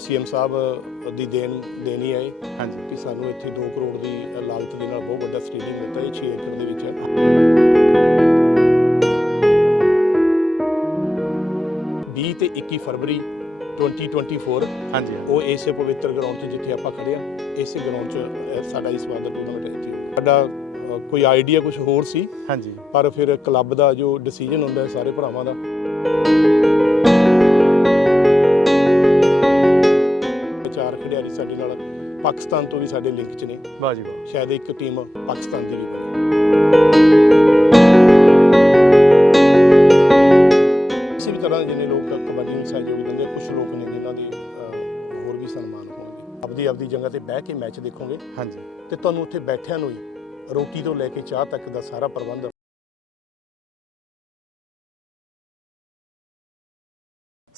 CM ਸਾਹਿਬ ਦੀ ਦੇਣ ਦੇਣੀ ਹੈ ਹਾਂਜੀ। ਕਿ ਸਾਨੂੰ ਇੱਥੇ 2 ਕਰੋੜ ਦੀ ਲਾਗਤ ਦੇ ਨਾਲ ਬਹੁਤ ਵੱਡਾ ਸਟੇਡੀਅਮ ਦਿੱਤਾ ਇਹ 6 ਏਕੜ ਦੇ ਵਿੱਚ ਹੈ। 20 ਤੇ 21 ਫਰਵਰੀ 2024 ਹਾਂਜੀ ਉਹ ਇਸੇ ਪਵਿੱਤਰ ਗਰਾਊਂਡ 'ਚ ਜਿੱਥੇ ਆਪਾਂ ਖੜੇ ਆ ਇਸੇ ਗਰਾਊਂਡ 'ਚ ਸਾਡਾ ਇਸ ਵਾਰ ਦਾ ਟੂਰਨਾਮੈਂਟ ਇੱਥੇ। ਸਾਡਾ ਕੋਈ ਆਈਡੀਆ ਕੁਝ ਹੋਰ ਸੀ? ਹਾਂਜੀ। ਪਰ ਫਿਰ ਕਲੱਬ ਦਾ ਜੋ ਡਿਸੀਜਨ ਹੁੰਦਾ ਹੈ ਸਾਰੇ ਭਰਾਵਾਂ ਦਾ। ਖਿਡਾਰੀ ਸਾਡੇ ਨਾਲ ਪਾਕਿਸਤਾਨ ਤੋਂ ਵੀ ਸਾਡੇ ਲਿੰਕ 'ਚ ਨੇ। ਵਾਹ ਜੀ ਵਾਹ। ਸ਼ਾਇਦ ਇੱਕ ਟੀਮ ਪਾਕਿਸਤਾਨ ਦੀ ਵੀ ਬਣੇ ਕਿਸੇ ਵੀ ਤਰ੍ਹਾਂ ਜਿੰਨੇ ਲੋਕ ਕਬੱਡੀ ਨੂੰ ਸਹਿਯੋਗ ਦਿੰਦੇ ਕੁਝ ਲੋਕ ਨੇ ਜਿਨ੍ਹਾਂ ਦੇ ਹੋਰ ਵੀ ਸਨਮਾਨ ਹੋਣਗੇ। ਆਪਦੀ ਆਪਦੀ ਜਗ੍ਹਾ ਤੇ ਬਹਿ ਕੇ ਮੈਚ ਦੇਖੋਗੇ। ਹਾਂਜੀ। ਤੇ ਤੁਹਾਨੂੰ ਉੱਥੇ ਬੈਠਿਆਂ ਨੂੰ ਹੀ ਰੋਟੀ ਤੋਂ ਲੈ ਕੇ ਚਾਹ ਤੱਕ ਦਾ ਸਾਰਾ ਪ੍ਰਬੰਧ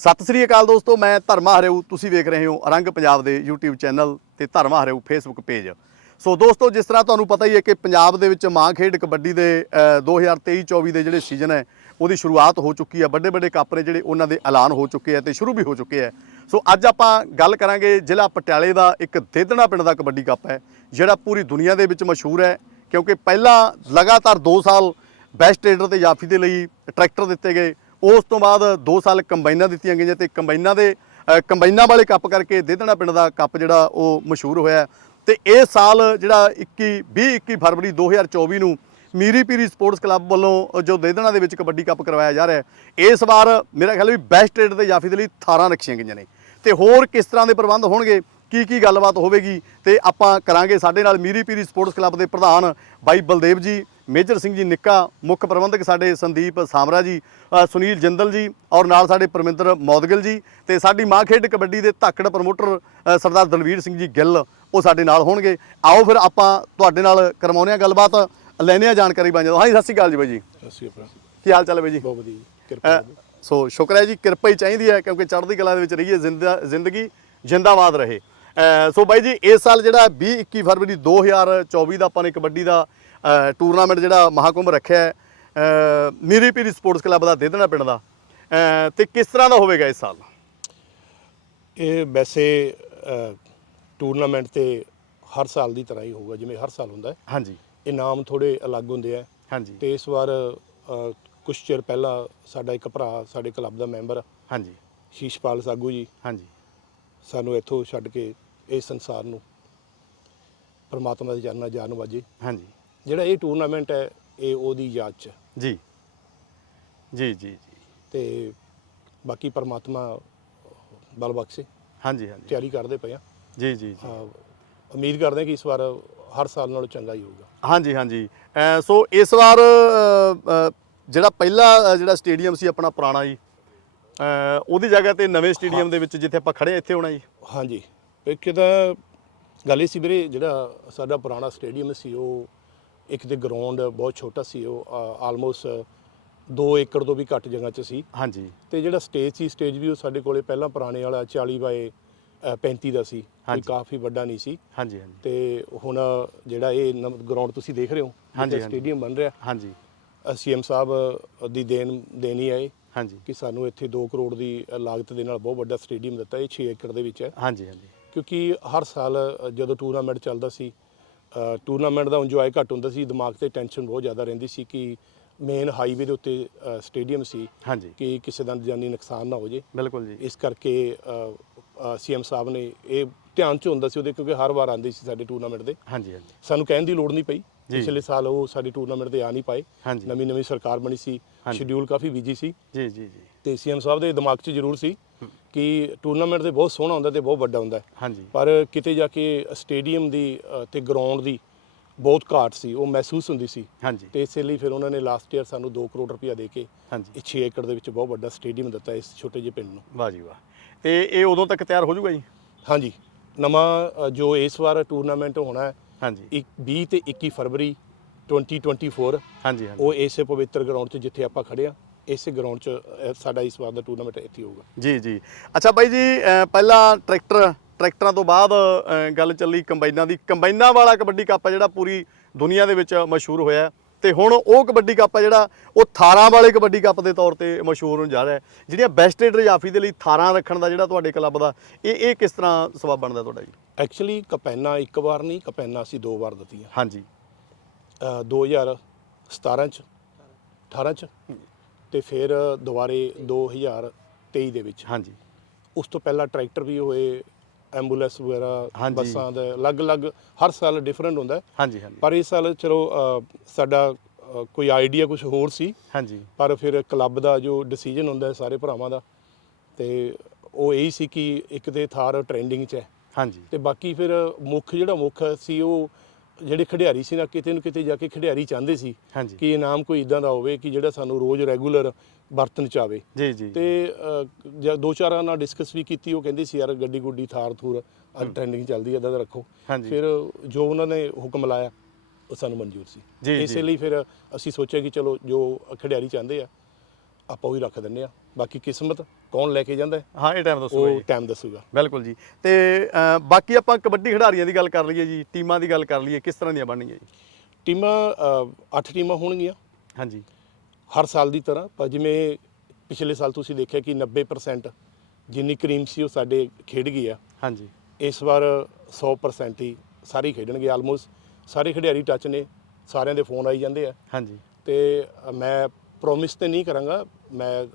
ਸਤਿ ਸ੍ਰੀ ਅਕਾਲ ਦੋਸਤੋ, ਮੈਂ ਧਰਮਾ ਹਰਿਊ, ਤੁਸੀਂ ਵੇਖ ਰਹੇ ਹੋ ਅਰੰਗ ਪੰਜਾਬ ਦੇ YouTube ਚੈਨਲ ਤੇ ਧਰਮਾ ਹਰਿਊ Facebook ਪੇਜ ਸੋ ਦੋਸਤੋ, ਜਿਸ ਤਰ੍ਹਾਂ ਤੁਹਾਨੂੰ ਪਤਾ ਹੀ ਹੈ ਕਿ ਪੰਜਾਬ ਦੇ ਵਿੱਚ ਮਾਂ ਖੇਡ ਕਬੱਡੀ ਦੇ 2023-24 ਦੇ ਜਿਹੜੇ ਸੀਜ਼ਨ ਹੈ, ਉਹਦੀ ਸ਼ੁਰੂਆਤ ਹੋ ਚੁੱਕੀ ਹੈ। ਵੱਡੇ ਵੱਡੇ ਕੱਪ ਨੇ ਜਿਹੜੇ ਉਹਨਾਂ ਦੇ ਐਲਾਨ ਹੋ ਚੁੱਕੇ ਆ ਤੇ ਸ਼ੁਰੂ ਵੀ ਹੋ ਚੁੱਕੇ ਆ ਸੋ ਅੱਜ ਆਪਾਂ ਗੱਲ ਕਰਾਂਗੇ ਜ਼ਿਲ੍ਹਾ ਪਟਿਆਲੇ ਦਾ ਇੱਕ ਦੇਦਣਾ ਪਿੰਡ ਦਾ ਕਬੱਡੀ ਕੱਪ ਹੈ, ਜਿਹੜਾ ਪੂਰੀ ਦੁਨੀਆ ਦੇ ਵਿੱਚ ਮਸ਼ਹੂਰ ਹੈ, ਕਿਉਂਕਿ ਪਹਿਲਾਂ ਲਗਾਤਾਰ 2 ਸਾਲ ਬੈਸਟ ਟ੍ਰੇਡਰ ਤੇ ਜਾਫੀ ਦੇ ਲਈ ਟਰੈਕਟਰ ਦਿੱਤੇ ਗਏ ਉਸ ਤੋਂ ਬਾਅਦ 2 ਸਾਲ ਕੰਬਾਈਨਾਂ ਦਿੱਤੀਆਂ ਗਈਆਂ ਤੇ ਕੰਬਾਈਨਾਂ ਦੇ ਕੰਬਾਈਨਾਂ ਵਾਲੇ ਕੱਪ ਕਰਕੇ ਦੇਦਣਾ ਪਿੰਡ ਦਾ ਕੱਪ ਜਿਹੜਾ ਉਹ ਮਸ਼ਹੂਰ ਹੋਇਆ। ਹੈ। ਤੇ ਇਸ ਸਾਲ ਜਿਹੜਾ 21 20 21 ਫਰਵਰੀ 2024 ਨੂੰ ਮੀਰੀ ਪੀਰੀ ਸਪੋਰਟਸ ਕਲੱਬ ਵੱਲੋਂ ਜੋ ਦੇਦਣਾ ਦੇ ਵਿੱਚ ਕਬੱਡੀ ਕੱਪ ਕਰਵਾਇਆ ਜਾ ਰਿਹਾ ਹੈ। ਇਸ ਵਾਰ ਮੇਰਾ ਖਿਆਲ ਵੀ ਬੈਸਟ ਟ੍ਰੇਡਰ ਦੇ ਜਾਫੀ ਦੇ ਲਈ 18 ਰੱਖੀਆਂ ਗਈਆਂ ਨੇ। ਤੇ ਹੋਰ ਕਿਸ ਤਰ੍ਹਾਂ ਦੇ ਪ੍ਰਬੰਧ ਹੋਣਗੇ, ਕੀ ਕੀ ਗੱਲਬਾਤ ਹੋਵੇਗੀ, ਤੇ ਆਪਾਂ ਕਰਾਂਗੇ ਸਾਡੇ ਨਾਲ ਮੀਰੀ ਪੀਰੀ ਸਪੋਰਟਸ ਕਲੱਬ ਦੇ ਪ੍ਰਧਾਨ ਬਾਈ ਬਲਦੇਵ ਜੀ। ਮੇਜਰ ਸਿੰਘ ਜੀ ਨਿੱਕਾ ਮੁੱਖ ਪ੍ਰਬੰਧਕ ਸਾਡੇ ਸੰਦੀਪ ਸਾਮਰਾ ਜੀ ਸੁਨੀਲ ਜਿੰਦਲ ਜੀ ਔਰ ਨਾਲ ਸਾਡੇ ਪਰਮਿੰਦਰ ਮੌਦਗਿਲ ਜੀ ਤੇ ਸਾਡੀ ਮਾਂ ਖੇਡ ਕਬੱਡੀ ਦੇ ਧਾਕੜ ਪ੍ਰਮੋਟਰ ਸਰਦਾਰ ਦਲਵੀਰ ਸਿੰਘ ਜੀ ਗਿੱਲ ਉਹ ਸਾਡੇ ਨਾਲ ਹੋਣਗੇ। ਆਓ ਫਿਰ ਆਪਾਂ ਤੁਹਾਡੇ ਨਾਲ ਕਰਵਾਉਂਦੇ ਹਾਂ ਗੱਲਬਾਤ ਲੈਣੇ ਆ ਜਾਣਕਾਰੀ ਬਣ ਜਾਂਦਾ। ਹਾਂਜੀ ਸਤਿ ਸ਼੍ਰੀ ਅਕਾਲ ਜੀ ਬਾਈ ਜੀ। ਅਸੀਂ ਆਪਣਾ ਕੀ ਹਾਲ ਚਾਲ ਹੈ ਬਾਈ ਜੀ? ਬਹੁਤ ਵਧੀਆ ਕਿਰਪਾ ਸੋ ਸ਼ੁਕਰ ਹੈ ਜੀ ਕਿਰਪਾ ਹੀ ਚਾਹੀਦੀ ਹੈ ਕਿਉਂਕਿ ਚੜ੍ਹਦੀ ਕਲਾ ਦੇ ਵਿੱਚ ਰਹੀਏ ਜ਼ਿੰਦਾ ਜ਼ਿੰਦਗੀ ਜਿੰਦਾਬਾਦ ਰਹੇ। ਸੋ ਬਾਈ ਜੀ ਇਸ ਸਾਲ ਜਿਹੜਾ 20 21 ਫਰਵਰੀ 2024 ਦਾ ਆਪਾਂ ਨੇ ਕਬੱਡੀ ਦਾ ਟੂਰਨਾਮੈਂਟ ਜਿਹੜਾ ਮਹਾਕੁੰਭ ਰੱਖਿਆ ਮੀਰੀ ਪੀਰੀ ਸਪੋਰਟਸ ਕਲੱਬ ਦਾ ਦੇਦਣਾ ਪਿੰਡ ਦਾ। ਤੇ ਕਿਸ ਤਰ੍ਹਾਂ ਦਾ ਹੋਵੇਗਾ ਇਸ ਸਾਲ? ਇਹ ਵੈਸੇ ਟੂਰਨਾਮੈਂਟ ਤੇ ਹਰ ਸਾਲ ਦੀ ਤਰ੍ਹਾਂ ਹੀ ਹੋਊਗਾ ਜਿਵੇਂ ਹਰ ਸਾਲ ਹੁੰਦਾ ਹੈ। ਹਾਂਜੀ। ਇਨਾਮ ਥੋੜੇ ਅਲੱਗ ਹੁੰਦੇ ਆ। ਹਾਂਜੀ। ਤੇ ਇਸ ਵਾਰ ਕੁਛ ਚਿਰ ਪਹਿਲਾਂ ਸਾਡਾ ਇੱਕ ਭਰਾ ਸਾਡੇ ਕਲੱਬ ਦਾ ਮੈਂਬਰ ਹਾਂਜੀ। ਸ਼ੀਸ਼ਪਾਲ ਸਾਗੂ ਜੀ ਹਾਂਜੀ। ਸਾਨੂੰ ਇੱਥੋਂ ਛੱਡ ਕੇ ਇਸ ਸੰਸਾਰ ਨੂੰ ਪਰਮਾਤਮਾ ਦੇ ਚਰਨਾਂ ਜਾਨ ਵਾਜੇ। ਹਾਂਜੀ। ਜਿਹੜਾ ਇਹ ਟੂਰਨਾਮੈਂਟ ਹੈ ਇਹ ਉਹਦੀ ਯਾਦ ਚ ਜੀ। ਜੀ ਜੀ ਜੀ। ਤੇ ਬਾਕੀ ਪਰਮਾਤਮਾ ਬਲ ਬਖਸ਼ੇ। ਹਾਂਜੀ ਹਾਂਜੀ। ਤਿਆਰੀ ਕਰਦੇ ਪਏ ਆ। ਜੀ ਜੀ ਉਮੀਦ ਕਰਦੇ ਹਾਂ ਕਿ ਇਸ ਵਾਰ ਹਰ ਸਾਲ ਨਾਲੋਂ ਚੰਗਾ ਹੀ ਹੋਊਗਾ। ਹਾਂਜੀ ਹਾਂਜੀ। ਅ, ਸੋ ਇਸ ਵਾਰ ਅ, ਅ, ਜਿਹੜਾ ਪਹਿਲਾ ਅ, ਜਿਹੜਾ ਸਟੇਡੀਅਮ ਸੀ ਆਪਣਾ ਪੁਰਾਣਾ ਜੀ ਅ, ਉਹਦੀ ਜਗ੍ਹਾ ਤੇ ਨਵੇਂ ਸਟੇਡੀਅਮ ਦੇ ਵਿੱਚ ਜਿੱਥੇ ਆਪਾਂ ਖੜੇ ਹਾਂ ਇੱਥੇ ਹੋਣਾ ਜੀ? ਹਾਂਜੀ। ਇੱਕ ਤਾਂ ਗੱਲ ਇਹ ਸੀ ਵੀਰੇ ਜਿਹੜਾ ਸਾਡਾ ਪੁਰਾਣਾ ਸਟੇਡੀਅਮ ਸੀ ਉਹ ਇੱਕ ਤੇ ਗਰਾਊਂਡ ਬਹੁਤ ਛੋਟਾ ਸੀ ਉਹ ਆਲਮੋਸਟ 2 ਏਕੜ ਤੋਂ ਵੀ ਘੱਟ ਜਗ੍ਹਾ 'ਚ ਸੀ। ਹਾਂਜੀ। ਤੇ ਜਿਹੜਾ ਸਟੇਜ ਸੀ ਸਟੇਜ ਵੀ ਉਹ ਸਾਡੇ ਕੋਲੇ ਪਹਿਲਾਂ ਪੁਰਾਣੇ ਵਾਲਾ 40 ਬਾਏ ਅ, 35 ਦਾ ਸੀ। ਕੋਈ। ਕਾਫੀ ਵੱਡਾ ਨਹੀਂ ਸੀ। ਹਾਂਜੀ ਹਾਂਜੀ। ਤੇ ਹੁਣ ਜਿਹੜਾ ਇਹ ਗਰਾਊਂਡ ਤੁਸੀਂ ਦੇਖ ਰਹੇ ਹੋ ਹਾਂਜੀ। ਸਟੇਡੀਅਮ ਬਣ ਰਿਹਾ। ਹਾਂਜੀ। ਸੀਐਮ ਸਾਹਿਬ ਦੀ ਦੇਣ ਦੇਣੀ ਇਹ ਹਾਂਜੀ। ਕਿ ਸਾਨੂੰ ਇੱਥੇ 2 ਕਰੋੜ ਦੀ ਲਾਗਤ ਦੇ ਨਾਲ ਬਹੁਤ ਵੱਡਾ ਸਟੇਡੀਅਮ ਦਿੱਤਾ। ਇਹ 6 ਏਕੜ ਦੇ ਵਿੱਚ ਹੈ। ਹਾਂਜੀ ਹਾਂਜੀ। ਕਿਉਂਕਿ ਹਰ ਸਾਲ ਜਦੋਂ ਟੂਰਨਾਮੈਂਟ ਚੱਲਦਾ ਸੀ ਟੂਰਨਾਮੈਂਟ ਦਾ ਇੰਜੋਏ ਘੱਟ ਹੁੰਦਾ ਸੀ ਦਿਮਾਗ ਤੇ ਟੈਨਸ਼ਨ ਬਹੁਤ ਜ਼ਿਆਦਾ ਰਹਿੰਦੀ ਸੀ ਕਿ ਮੇਨ ਹਾਈਵੇ ਦੇ ਉੱਤੇ ਸਟੇਡੀਅਮ ਸੀ ਹਾਂਜੀ। ਕਿ ਕਿਸੇ ਦਾ ਜਾਨੀ ਨੁਕਸਾਨ ਨਾ ਹੋ ਜੇ। ਬਿਲਕੁਲ ਜੀ। ਇਸ ਕਰਕੇ ਸੀਐਮ ਸਾਹਿਬ ਨੇ ਇਹ ਧਿਆਨ ਚ ਹੁੰਦਾ ਸੀ ਉਹਦੇ ਕਿਉਂਕਿ ਹਰ ਵਾਰ ਆਉਂਦੇ ਸੀ ਸਾਡੇ ਟੂਰਨਾਮੈਂਟ ਦੇ। ਹਾਂਜੀ ਹਾਂਜੀ। ਸਾਨੂੰ ਕਹਿਣ ਦੀ ਲੋੜ ਨਹੀਂ ਪਈ। ਪਿਛਲੇ ਸਾਲ ਉਹ ਸਾਡੇ ਟੂਰਨਾਮੈਂਟ ਤੇ ਆ ਨਹੀਂ ਪਾਏ। ਨਵੀਂ ਨਵੀਂ ਸਰਕਾਰ ਬਣੀ ਸੀ। ਸ਼ਡਿਊਲ ਕਾਫੀ ਬਿਜ਼ੀ ਸੀ। ਜੀ ਜੀ ਜੀ। ਤੇ ਸੀਐਮ ਸਾਹਿਬ ਦੇ ਦਿਮਾਗ 'ਚ ਜ਼ਰੂਰ ਸੀ ਕਿ ਟੂਰਨਾਮੈਂਟ ਤੇ ਬਹੁਤ ਸੋਹਣਾ ਹੁੰਦਾ ਤੇ ਬਹੁਤ ਵੱਡਾ ਹੁੰਦਾ। ਪਰ ਕਿਤੇ ਜਾ ਕੇ ਸਟੇਡੀਅਮ ਦੀ ਤੇ ਗਰਾਊਂਡ ਦੀ ਬਹੁਤ ਘਾਟ ਸੀ ਉਹ ਮਹਿਸੂਸ ਹੁੰਦੀ ਸੀ। ਹਾਂਜੀ। ਤੇ ਇਸੇ ਲਈ ਫਿਰ ਉਹਨਾਂ ਨੇ ਲਾਸਟ ਈਅਰ ਸਾਨੂੰ 2 ਕਰੋੜ ਰੁਪਇਆ ਦੇ ਕੇ ਹਾਂਜੀ। ਇਹ 6 ਏਕੜ ਦੇ ਵਿੱਚ ਬਹੁਤ ਵੱਡਾ ਸਟੇਡੀਅਮ ਦਿੱਤਾ ਇਸ ਛੋਟੇ ਜਿਹੇ ਪਿੰਡ ਨੂੰ। ਵਾਹ ਜੀ ਵਾਹ। ਤੇ ਇਹ ਉਦੋਂ ਤੱਕ ਤਿਆਰ ਹੋ ਜਾਊਗਾ ਜੀ? ਹਾਂਜੀ। ਨਵਾਂ ਜੋ ਇਸ ਵਾਰ ਟੂਰਨਾਮੈਂਟ ਹੋਣਾ ਹੈ ਹਾਂਜੀ। ਇੱਕ 20 ਤੇ 21 ਫਰਵਰੀ 2024 ਹਾਂਜੀ ਹਾਂਜੀ। ਉਹ ਇਸੇ ਪਵਿੱਤਰ ਗਰਾਊਂਡ 'ਚ ਜਿੱਥੇ ਆਪਾਂ ਖੜੇ ਆ ਇਸੇ ਗਰਾਊਂਡ 'ਚ ਅ, ਸਾਡਾ ਇਸ ਵਾਰ ਦਾ ਟੂਰਨਾਮੈਂਟ ਇੱਥੇ ਹੋਊਗਾ। ਜੀ ਜੀ। ਅੱਛਾ ਬਾਈ ਜੀ ਅ, ਪਹਿਲਾਂ ਟਰੈਕਟਰ ਟਰੈਕਟਰਾਂ ਤੋਂ ਬਾਅਦ ਅ, ਗੱਲ ਚੱਲੀ ਕੰਬਾਈਨਾਂ ਦੀ। ਕੰਬਾਈਨਾਂ ਵਾਲਾ ਕਬੱਡੀ ਕੱਪ ਹੈ ਜਿਹੜਾ ਪੂਰੀ ਦੁਨੀਆ ਦੇ ਵਿੱਚ ਮਸ਼ਹੂਰ ਹੋਇਆ ਤੇ ਹੁਣ ਉਹ ਕਬੱਡੀ ਕੱਪ ਹੈ ਜਿਹੜਾ ਉਹ 18 ਵਾਲੇ ਕਬੱਡੀ ਕੱਪ ਦੇ ਤੌਰ ਤੇ ਮਸ਼ਹੂਰ ਹੋਣ ਜਾ ਰਿਹਾ ਹੈ। ਜਿਹੜੀਆਂ ਬੈਸਟ ਟਰਾਫੀ ਦੇ ਲਈ 18 ਰੱਖਣ ਦਾ ਜਿਹੜਾ ਤੁਹਾਡੇ ਕਲੱਬ ਦਾ ਇਹ ਇਹ ਕਿਸ ਤਰ੍ਹਾਂ ਸਬਬ ਬਣਦਾ ਤੁਹਾਡਾ ਜੀ? ਐਕਚੁਅਲੀ ਕਪੈਨਾ ਇੱਕ ਵਾਰ ਨਹੀਂ ਕਪੈਨਾ ਅਸੀਂ ਦੋ ਵਾਰ ਦਿੱਤੀਆਂ। ਹਾਂਜੀ। ਅ, 2017 ਚ 18 ਚ ਤੇ ਫਿਰ ਦੁਬਾਰੇ 2023 ਦੇ ਵਿੱਚ। ਹਾਂਜੀ। ਉਸ ਤੋਂ ਪਹਿਲਾਂ ਟਰੈਕਟਰ ਵੀ ਹੋਏ ਐਂਬੂਲੈਂਸ ਵਗੈਰਾ ਹਾਂਜੀ। ਬੱਸਾਂ ਦਾ ਅਲੱਗ-ਅਲੱਗ ਹਰ ਸਾਲ ਡਿਫਰੈਂਟ ਹੁੰਦਾ। ਹੈ। ਹਾਂਜੀ ਹਾਂਜੀ। ਪਰ ਇਸ ਸਾਲ ਚਲੋ ਅ, ਸਾਡਾ ਅ, ਕੋਈ ਆਈਡੀਆ ਕੁਝ ਹੋਰ ਸੀ। ਹਾਂਜੀ। ਪਰ ਫਿਰ ਕਲੱਬ ਦਾ ਜੋ ਡਿਸੀਜਨ ਹੁੰਦਾ ਹੈ ਸਾਰੇ ਭਰਾਵਾਂ ਦਾ ਤੇ ਉਹ ਇਹੀ ਸੀ ਕਿ ਇੱਕ ਤੇ ਥਾਰ ਟ੍ਰੈਂਡਿੰਗ 'ਚ ਹੈ। ਹਾਂਜੀ। ਤੇ ਬਾਕੀ ਫਿਰ ਮੁੱਖ ਜਿਹੜਾ ਮੁੱਖ ਸੀ ਉਹ ਜਿਹੜੇ ਖਿਡਾਰੀ ਸੀ ਨਾ ਕਿਤੇ ਨੂੰ ਕਿਤੇ ਜਾ ਕੇ ਖਿਡਾਰੀ ਚਾਹੁੰਦੇ ਸੀ ਹਾਂਜੀ। ਕਿ ਇਨਾਮ ਕੋਈ ਇਦਾਂ ਦਾ ਹੋਵੇ ਕਿ ਜਿਹੜਾ ਸਾਨੂੰ ਰੋਜ਼ ਰੈਗੂਲਰ ਵਰਤਨ ਚ ਆਵੇ। ਜੀ ਜੀ ਤੇ ਅ, ਜਦ ਦੋ ਚਾਰਾਂ ਨਾਲ ਡਿਸਕਸ ਵੀ ਕੀਤੀ ਉਹ ਕਹਿੰਦੇ ਸੀ ਯਾਰ ਗੱਡੀ ਗੁੱਡੀ ਥਾਰ ਥੂਰ ਅੱਜ ਟ੍ਰੈਂਡਿੰਗ ਚੱਲਦੀ ਹੈ ਇਦਾਂ ਦਾ ਰੱਖੋ। ਹਾਂਜੀ। ਫਿਰ ਜੋ ਉਹਨਾਂ ਨੇ ਹੁਕਮ ਲਾਇਆ ਉਹ ਸਾਨੂੰ ਮਨਜ਼ੂਰ ਸੀ। ਜੀ, ਇਸੇ ਜੀ। ਲਈ ਫਿਰ ਅਸੀਂ ਸੋਚਿਆ ਕਿ ਚਲੋ ਜੋ ਖਿਡਾਰੀ ਚਾਹੁੰਦੇ ਆ ਆਪਾਂ ਉਹੀ ਰੱਖ ਦਿੰਨੇ ਆ। ਬਾਕੀ ਕਿਸਮਤ ਕੌਣ ਲੈ ਕੇ ਜਾਂਦਾ? ਹੈ, ਹਾਂ ਇਹ ਟਾਈਮ ਦੱਸੋ ਉਹ ਜੀ। ਟਾਈਮ ਦੱਸੂਗਾ। ਬਿਲਕੁਲ ਜੀ। ਤੇ ਅ, ਬਾਕੀ ਆਪਾਂ ਕਬੱਡੀ ਖਿਡਾਰੀਆਂ ਦੀ ਗੱਲ ਕਰ ਲਈਏ ਜੀ ਟੀਮਾਂ ਦੀ ਗੱਲ ਕਰ ਲਈਏ ਕਿਸ ਤਰ੍ਹਾਂ ਦੀਆਂ ਬਣਨਗੀਆਂ ਜੀ? ਟੀਮਾਂ 8 ਟੀਮਾਂ ਹੋਣਗੀਆਂ। ਹਾਂਜੀ। ਹਰ ਸਾਲ ਦੀ ਤਰ੍ਹਾਂ ਪਰ ਜਿਵੇਂ ਪਿਛਲੇ ਸਾਲ ਤੁਸੀਂ ਦੇਖਿਆ ਕਿ 90% ਜਿੰਨੀ ਕਰੀਮ ਸੀ ਉਹ ਸਾਡੇ ਖੇਡ ਗਈ ਆ। ਹਾਂਜੀ। ਇਸ ਵਾਰ 100% ਹੀ ਸਾਰੇ ਹੀ ਖੇਡਣਗੇ ਆਲਮੋਸਟ ਸਾਰੇ ਖਿਡਾਰੀ ਟੱਚ ਨੇ ਸਾਰਿਆਂ ਦੇ ਫੋਨ ਆਈ ਜਾਂਦੇ ਆ। ਹਾਂਜੀ। ਤੇ ਮੈਂ ਪ੍ਰੋਮਿਸ ਤੇ ਨਹੀਂ ਕਰਾਂਗਾ ਮੈਂ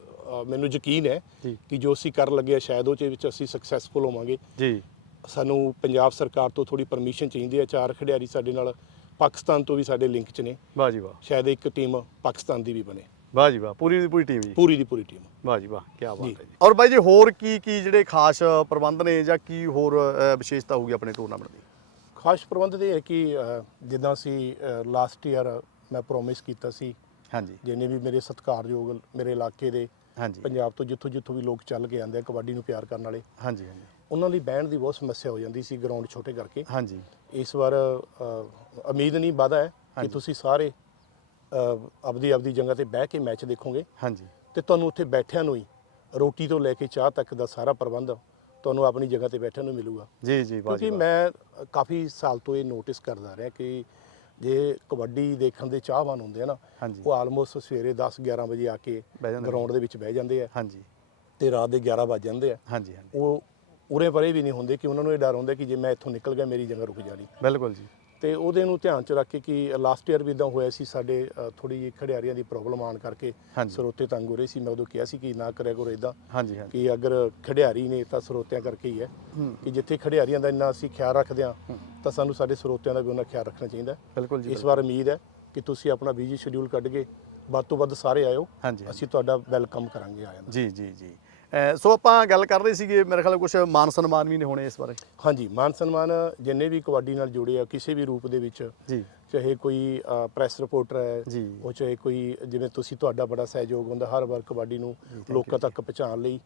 ਮੈਨੂੰ ਯਕੀਨ ਹੈ ਕਿ ਜੋ ਅਸੀਂ ਕਰਨ ਲੱਗੇ ਆ ਸ਼ਾਇਦ ਉਹ ਚ ਵਿੱਚ ਅਸੀਂ ਸਕਸੈਸਫੁਲ ਹੋਵਾਂਗੇ। ਜੀ। ਸਾਨੂੰ ਪੰਜਾਬ ਸਰਕਾਰ ਤੋਂ ਥੋੜੀ ਪਰਮਿਸ਼ਨ ਚਾਹੀਦੀ ਹੈ। ਚਾਰ ਖਿਡਾਰੀ ਸਾਡੇ ਨਾਲ ਪਾਕਿਸਤਾਨ ਤੋਂ ਵੀ ਸਾਡੇ ਲਿੰਕ 'ਚ ਨੇ। ਵਾਹ ਜੀ ਵਾਹ। ਸ਼ਾਇਦ ਇੱਕ ਟੀਮ ਪਾਕਿਸਤਾਨ ਦੀ ਵੀ ਬਣੇ। ਵਾਹ ਜੀ ਵਾਹ। ਪੂਰੀ ਦੀ ਪੂਰੀ ਟੀਮ ਜੀ। ਪੂਰੀ ਦੀ ਪੂਰੀ ਟੀਮ ਵਾਹ ਜੀ ਵਾਹ। ਕੀ ਬਾਤ। ਹੈ ਜੀ। ਔਰ ਬਾਈ ਜੀ ਹੋਰ ਕੀ ਕੀ ਜਿਹੜੇ ਖਾਸ ਪ੍ਰਬੰਧ ਨੇ ਜਾਂ ਕੀ ਹੋਰ ਵਿਸ਼ੇਸ਼ਤਾ ਹੋਊਗੀ ਆਪਣੇ ਟੂਰਨਾਮੈਂਟ ਦੀ? ਖਾਸ ਪ੍ਰਬੰਧ ਇਹ ਹੈ ਕਿ ਜਿੱਦਾਂ ਅਸੀਂ ਲਾਸਟ ਈਅਰ ਮੈਂ ਪ੍ਰੋਮਿਸ ਕੀਤਾ ਸੀ ਹਾਂਜੀ। ਜਿੰਨੇ ਵੀ ਮੇਰੇ ਸਤਿਕਾਰਯੋਗ ਮੇਰੇ ਇਲਾਕੇ ਦੇ ਹਾਂਜੀ। ਪੰਜਾਬ ਤੋਂ ਜਿੱਥੋਂ ਜਿੱਥੋਂ ਵੀ ਲੋਕ ਚੱਲ ਕੇ ਆਉਂਦੇ ਆ ਕਬੱਡੀ ਨੂੰ ਪਿਆਰ ਕਰਨ ਵਾਲੇ। ਹਾਂਜੀ ਹਾਂਜੀ। ਉਹਨਾਂ ਦੀ ਬਹਿਣ ਦੀ ਬਹੁਤ ਸਮੱਸਿਆ ਹੋ ਜਾਂਦੀ ਸੀ ਗਰਾਊਂਡ ਛੋਟੇ ਕਰਕੇ। ਹਾਂਜੀ। ਇਸ ਵਾਰ ਅ, ਉਮੀਦ ਨਹੀਂ ਵਾਦਾ ਹੈ ਕਿ ਹਾਂਜੀ। ਤੁਸੀਂ ਸਾਰੇ ਅ, ਆਪਦੀ ਆਪਦੀ ਜਗ੍ਹਾ ਤੇ ਬਹਿ ਕੇ ਮੈਚ ਦੇਖੋਗੇ। ਹਾਂਜੀ। ਤੇ ਤੁਹਾਨੂੰ ਉੱਥੇ ਬੈਠਿਆਂ ਨੂੰ ਹੀ ਰੋਟੀ ਤੋਂ ਲੈ ਕੇ ਚਾਹ ਤੱਕ ਦਾ ਸਾਰਾ ਪ੍ਰਬੰਧ ਤੁਹਾਨੂੰ ਆਪਣੀ ਜਗ੍ਹਾ ਤੇ ਬੈਠਿਆਂ ਨੂੰ ਮਿਲੂਗਾ। ਜੀ ਜੀ ਵਾਹ ਜੀ ਕਿਉਂਕਿ। ਮੈਂ ਕਾਫੀ ਸਾਲ ਤੋਂ ਇਹ ਨੋਟਿਸ ਕਰਦਾ ਰਿਹਾ ਕਿ ਜੇ ਕਬੱਡੀ ਦੇਖਣ ਦੇ ਚਾਹਵਾਨ ਹੁੰਦੇ ਆ ਨਾ ਉਹ ਆਲਮੋਸਟ ਸਵੇਰੇ 10 11 ਵਜੇ ਆ ਕੇ। ਗਰਾਊਂਡ ਦੇ ਵਿੱਚ ਬਹਿ ਜਾਂਦੇ ਆ। ਹਾਂਜੀ। ਤੇ ਰਾਤ ਦੇ 11 ਵੱਜ ਜਾਂਦੇ ਆ। ਹਾਂਜੀ ਹਾਂਜੀ। ਉਹ ਉਰੇ ਪਰੇ ਵੀ ਨਹੀਂ ਹੁੰਦੇ ਕਿ ਉਹਨਾਂ ਨੂੰ ਇਹ ਡਰ ਹੁੰਦਾ ਕਿ ਜੇ ਮੈਂ ਇੱਥੋਂ ਨਿਕਲ ਗਿਆ ਮੇਰੀ ਜਗ੍ਹਾ ਰੁਕ ਜਾਣੀ। ਬਿਲਕੁਲ ਜੀ। ਤੇ ਉਹਦੇ ਨੂੰ ਧਿਆਨ ਚ ਰੱਖ ਕੇ ਕਿ ਲਾਸਟ ਈਅਰ ਵੀ ਇਦਾਂ ਹੋਇਆ ਸੀ ਸਾਡੇ ਥੋੜੀ ਜਿਹੀ ਖਿਡਾਰੀਆਂ ਦੀ ਪ੍ਰੋਬਲਮ ਆਣ ਕਰਕੇ। ਸਰੋਤੇ ਤੰਗ ਹੋ ਰਹੇ ਸੀ। ਮੈਂ ਉਦੋਂ ਕਿਹਾ ਸੀ ਕਿ ਨਾ ਕਰਿਆ ਕਰੋ ਇਦਾਂ ਹਾਂਜੀ ਹਾਂਜੀ। ਕਿ ਅਗਰ ਖਿਡਾਰੀ ਨੇ ਤਾਂ ਸਰੋਤਿਆਂ ਕਰਕੇ ਹੀ ਹੈ ਕਿ ਜਿੱਥੇ ਖਿਡਾਰੀਆਂ ਦਾ ਇੰਨਾ ਅਸੀਂ ਖਿਆਲ ਰੱਖਦੇ ਹਾਂ। ਤਾਂ ਸਾਨੂੰ ਸਾਡੇ ਸਰੋਤਿਆਂ ਦਾ ਵੀ ਉਹਨਾਂ ਖਿਆਲ ਰੱਖਣਾ ਚਾਹੀਦਾ। ਬਿਲਕੁਲ ਜੀ ਇਸ ਵਾਰ ਉਮੀਦ ਹੈ ਕਿ ਤੁਸੀਂ ਆਪਣਾ ਬਿਜ਼ੀ ਸ਼ਡਿਊਲ ਕੱਢ ਕੇ ਵੱਧ ਤੋਂ ਵੱਧ ਸਾਰੇ ਆਇਓ। ਹਾਂਜੀ ਅਸੀਂ ਤੁਹਾਡਾ ਵੈਲਕਮ ਕਰਾਂਗੇ ਆਇਆਂ ਦਾ। ਜੀ ਜੀ ਜੀ। ਸੋ ਆਪਾਂ ਗੱਲ ਕਰ ਰਹੇ ਸੀਗੇ ਮੇਰੇ ਖਿਆਲ ਕੁਝ ਮਾਨ ਸਨਮਾਨ ਵੀ ਨੇ ਹੋਣੇ ਇਸ ਬਾਰੇ। ਹਾਂਜੀ ਮਾਨ ਸਨਮਾਨ ਜਿੰਨੇ ਵੀ ਕਬੱਡੀ ਨਾਲ ਜੁੜੇ ਆ ਕਿਸੇ ਵੀ ਰੂਪ ਦੇ ਵਿੱਚ ਜੀ। ਚਾਹੇ ਕੋਈ ਪ੍ਰੈਸ ਰਿਪੋਰਟਰ ਹੈ। ਉਹ ਚਾਹੇ ਕੋਈ ਜਿਵੇਂ ਤੁਸੀਂ ਤੁਹਾਡਾ ਬੜਾ ਸਹਿਯੋਗ ਹੁੰਦਾ ਹਰ ਵਾਰ ਕਬੱਡੀ ਨੂੰ ਲੋਕਾਂ ਤੱਕ ਪਹੁੰਚਾਉਣ ਲਈ।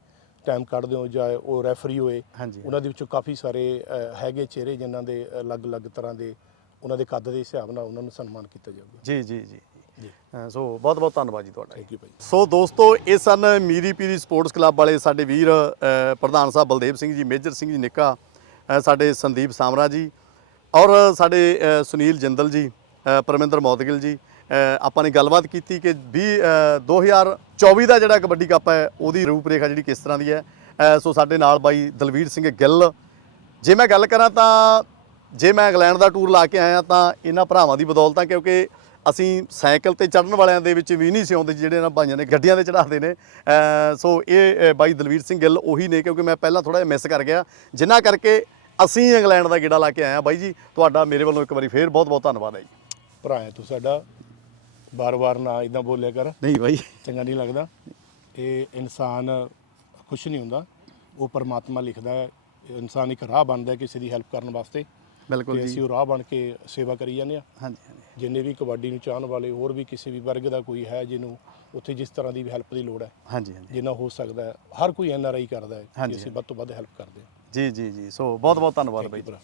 ਟਾਈਮ ਕੱਢਦੇ ਹੋ ਜਾਂ ਉਹ ਰੈਫਰੀ ਹੋਏ ਹਾਂਜੀ। ਉਹਨਾਂ ਦੇ ਵਿੱਚੋਂ ਕਾਫੀ ਸਾਰੇ ਅ, ਹੈਗੇ ਚਿਹਰੇ ਜਿਨ੍ਹਾਂ ਦੇ ਅਲੱਗ-ਅਲੱਗ ਤਰ੍ਹਾਂ ਦੇ ਉਹਨਾਂ ਦੇ ਕੱਦ ਦੇ ਹਿਸਾਬ ਨਾਲ ਉਹਨਾਂ ਨੂੰ ਸਨਮਾਨ ਕੀਤਾ ਜਾਊਗਾ। ਜੀ ਜੀ ਜੀ। ਅ, ਸੋ ਬਹੁਤ ਬਹੁਤ ਧੰਨਵਾਦ ਜੀ ਤੁਹਾਡਾ ਥੈਂਕ ਯੂ ਭਾਈ ਸੋ ਦੋਸਤੋ ਇਹ ਸਨ ਮੀਰੀ ਪੀਰੀ ਸਪੋਰਟਸ ਕਲੱਬ ਵਾਲੇ ਸਾਡੇ ਵੀਰ ਅ, ਪ੍ਰਧਾਨ ਸਾਹਿਬ ਬਲਦੇਵ ਸਿੰਘ ਜੀ ਮੇਜਰ ਸਿੰਘ ਜੀ ਨਿੱਕਾ ਅ, ਸਾਡੇ ਸੰਦੀਪ ਸਾਮਰਾ ਜੀ ਔਰ ਸਾਡੇ ਅ, ਸੁਨੀਲ ਜਿੰਦਲ ਜੀ ਅ, ਪਰਮਿੰਦਰ ਮੌਦਗਿਲ ਜੀ। ਆਪਾਂ ਨੇ ਗੱਲਬਾਤ ਕੀਤੀ ਕਿ 20 ਅ, 2024 ਦਾ ਜਿਹੜਾ ਕਬੱਡੀ ਕੱਪ ਹੈ ਉਹਦੀ ਰੂਪਰੇਖਾ ਜਿਹੜੀ ਕਿਸ ਤਰ੍ਹਾਂ ਦੀ ਹੈ। ਸੋ ਸਾਡੇ ਨਾਲ ਬਾਈ ਦਲਵੀਰ ਸਿੰਘ ਗਿੱਲ। ਜੇ ਮੈਂ ਗੱਲ ਕਰਾਂ ਤਾਂ ਜੇ ਮੈਂ ਇੰਗਲੈਂਡ ਦਾ ਟੂਰ ਲਾ ਕੇ ਆਇਆ ਤਾਂ ਇਹਨਾਂ ਭਰਾਵਾਂ ਦੀ ਬਦੌਲਤ ਆ ਕਿਉਂਕਿ ਅਸੀਂ ਸਾਈਕਲ ਤੇ ਚੜਨ ਵਾਲਿਆਂ ਦੇ ਵਿੱਚ ਵੀ ਨਹੀਂ ਸੀ ਆਉਂਦੇ ਜਿਹੜੇ ਇਹਨਾਂ ਭਾਈਆਂ ਨੇ ਗੱਡੀਆਂ ਤੇ ਚੜਾਉਂਦੇ ਨੇ। ਸੋ ਇਹ ਬਾਈ ਦਲਵੀਰ ਸਿੰਘ ਗਿੱਲ ਉਹੀ ਨੇ ਕਿਉਂਕਿ ਮੈਂ ਪਹਿਲਾਂ ਥੋੜਾ ਜਿਹਾ ਮਿਸ ਕਰ ਗਿਆ। ਜਿਨ੍ਹਾਂ ਕਰਕੇ ਅਸੀਂ ਇੰਗਲੈਂਡ ਦਾ ਗੇੜਾ ਲਾ ਕੇ ਆਏ ਆ ਬਾਈ ਜੀ ਤੁਹਾਡਾ ਮੇਰੇ ਵੱਲੋਂ ਇੱਕ ਵਾਰੀ ਫੇਰ ਬਹੁਤ ਬਹੁਤ ਧੰਨਵਾਦ ਹੈ ਜੀ। ਭਰਾ ਹੈ ਤੂੰ ਸਾਡਾ। ਬਾਰ-ਬਾਰ ਨਾ ਇਦਾਂ ਬੋਲਿਆ ਕਰ। ਨਹੀਂ ਬਾਈ। ਚੰਗਾ ਨਹੀਂ ਲੱਗਦਾ। ਇਹ ਇਨਸਾਨ ਖੁਸ਼ ਨਹੀਂ ਹੁੰਦਾ। ਉਹ ਪਰਮਾਤਮਾ ਲਿਖਦਾ ਹੈ। ਇਨਸਾਨ ਇੱਕ ਰਾਹ ਬਣਦਾ ਕਿਸੇ ਦੀ ਹੈਲਪ ਕਰਨ ਵਾਸਤੇ। ਬਿਲਕੁਲ ਜੀ। ਅਸੀਂ ਉਹ ਰਾਹ ਬਣ ਕੇ ਸੇਵਾ ਕਰੀ ਜਾਂਦੇ ਆ ਹਾਂਜੀ ਹਾਂਜੀ। ਜਿੰਨੇ ਵੀ ਕਬੱਡੀ ਨੂੰ ਚਾਹਣ ਵਾਲੇ ਹੋਰ ਵੀ ਕਿਸੇ ਵੀ ਵਰਗ ਦਾ ਕੋਈ ਹੈ ਜਿਹਨੂੰ ਉੱਥੇ ਜਿਸ ਤਰ੍ਹਾਂ ਦੀ ਵੀ ਹੈਲਪ ਦੀ ਲੋੜ ਹੈ। ਹਾਂਜੀ ਹਾਂਜੀ। ਜਿੰਨਾ ਹੋ ਸਕਦਾ ਹੈ। ਹਰ ਕੋਈ ਐਨ ਆਰ ਆਈ ਕਰਦਾ ਹੈ ਕਿ ਅਸੀਂ ਵੱਧ ਤੋਂ ਵੱਧ ਹੈਲਪ ਕਰਦੇ ਹਾਂ। ਜੀ ਜੀ ਜੀ। ਸੋ ਬਹੁਤ ਬਹੁਤ ਧੰਨਵਾਦ ਬਾਈ